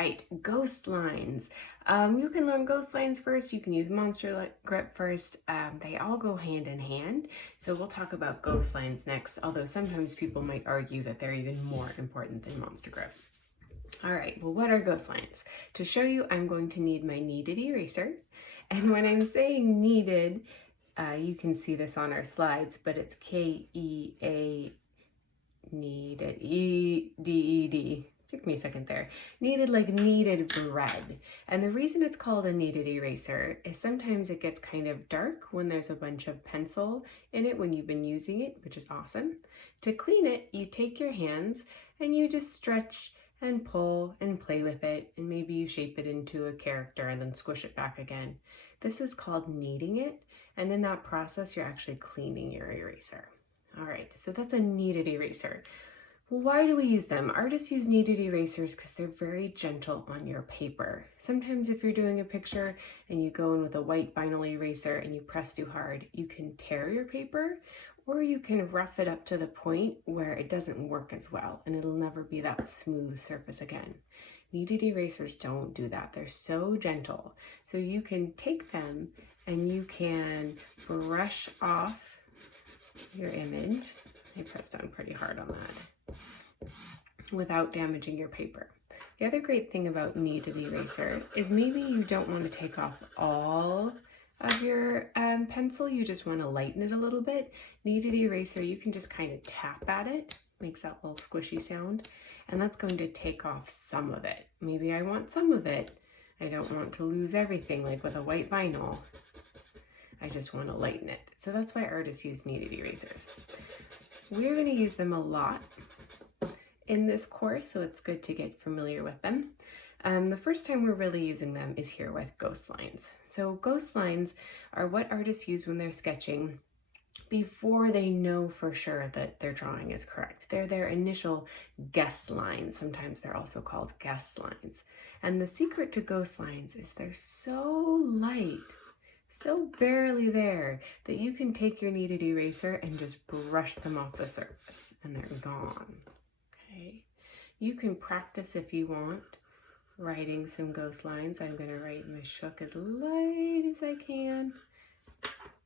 right, ghost lines. You can learn ghost lines first. You can use monster grip first. They all go hand in hand. So we'll talk about ghost lines next, although sometimes people might argue that they're even more important than monster grip. All right, well, what are ghost lines? To show you, I'm going to need my kneaded eraser. And when I'm saying kneaded, you can see this on our slides, but it's K-E-A, kneaded, E-D-E-D. Took me a second there. Kneaded like kneaded bread. And the reason it's called a kneaded eraser is sometimes it gets kind of dark when there's a bunch of pencil in it when you've been using it, which is awesome. To clean it, you take your hands and you just stretch and pull and play with it, and maybe you shape it into a character and then squish it back again. This is called kneading it, and in that process you're actually cleaning your eraser. All right, so that's a kneaded eraser. Well, why do we use them? Artists use kneaded erasers because they're very gentle on your paper. Sometimes if you're doing a picture and you go in with a white vinyl eraser and you press too hard, you can tear your paper, or you can rough it up to the point where it doesn't work as well and it'll never be that smooth surface again. Kneaded erasers don't do that. They're so gentle. So you can take them and you can brush off your image. I pressed down pretty hard on that without damaging your paper. The other great thing about kneaded eraser is maybe you don't want to take off all of your pencil, you just want to lighten it a little bit. Kneaded eraser, you can just kind of tap at it, makes that little squishy sound, and that's going to take off some of it. Maybe I want some of it. I don't want to lose everything like with a white vinyl. I just want to lighten it. So that's why artists use kneaded erasers. We're going to use them a lot in this course, so it's good to get familiar with them. The first time we're really using them is here with ghost lines. So ghost lines are what artists use when they're sketching before they know for sure that their drawing is correct. They're their initial guess lines. Sometimes they're also called guess lines. And the secret to ghost lines is they're so light, so barely there, that you can take your kneaded eraser and just brush them off the surface and they're gone. Okay, you can practice if you want writing some ghost lines. I'm going to write Miss Shook as light as I can.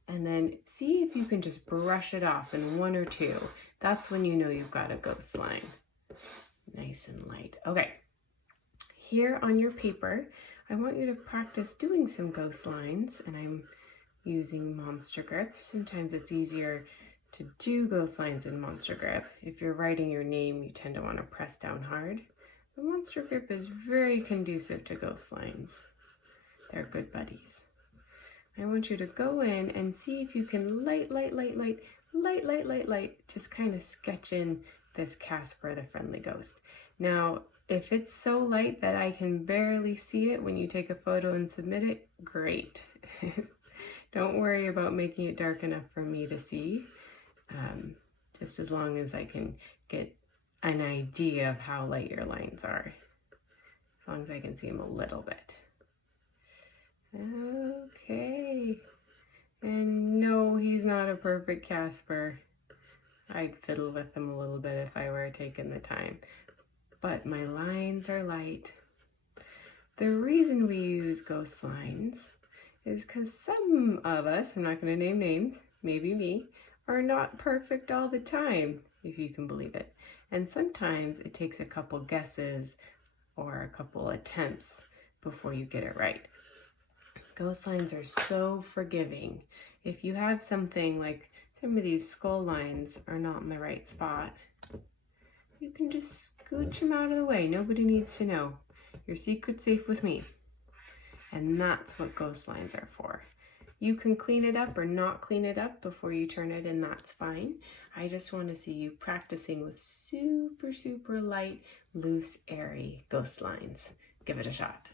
And then see if you can just brush it off in one or two. That's when you know you've got a ghost line. Nice and light. Okay, here on your paper, I want you to practice doing some ghost lines, and I'm using Monster Grip. Sometimes it's easier to do ghost lines in Monster Grip. If you're writing your name, you tend to want to press down hard. The Monster Grip is very conducive to ghost lines. They're good buddies. I want you to go in and see if you can light, just kind of sketch in this Casper the Friendly Ghost. Now, if it's so light that I can barely see it when you take a photo and submit it, great. Don't worry about making it dark enough for me to see, just as long as I can get an idea of how light your lines are, as long as I can see them a little bit. Okay, and no, he's not a perfect Casper. I'd fiddle with him a little bit if I were taking the time, but my lines are light. The reason we use ghost lines is because some of us, I'm not going to name names, maybe me, are not perfect all the time, if you can believe it. And sometimes it takes a couple guesses or a couple attempts before you get it right. Ghost lines are so forgiving. If you have something like some of these skull lines are not in the right spot, you can just scooch them out of the way. Nobody needs to know. Your secret's safe with me. And that's what ghost lines are for. You can clean it up or not clean it up before you turn it in, that's fine. I just want to see you practicing with super, super light, loose, airy ghost lines. Give it a shot.